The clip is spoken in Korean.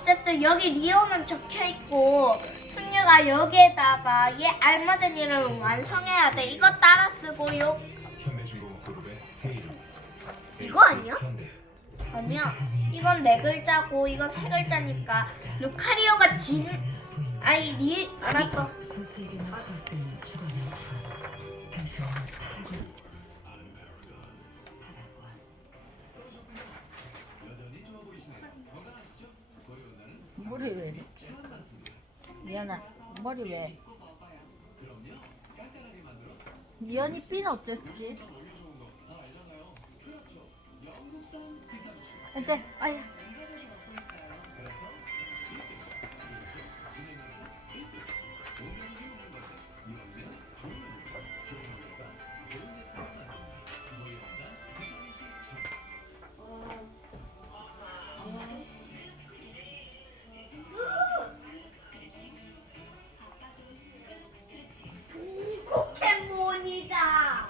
어쨌든 여기 리오는 적혀 있고 승유가 여기에다가 얘 알맞은 이름을 완성해야 돼. 이거 따라 쓰고요. 현대중공업그룹의 새 이름. 이거 아니야? 현대. 아니야. 이건 네 글자고 이건 세 글자니까 루카리오가 진 아니 리 알았어. 머리 왜? 미연아, 머리 왜? 미연이 핀 어쨌지? 근데 아야. 不知道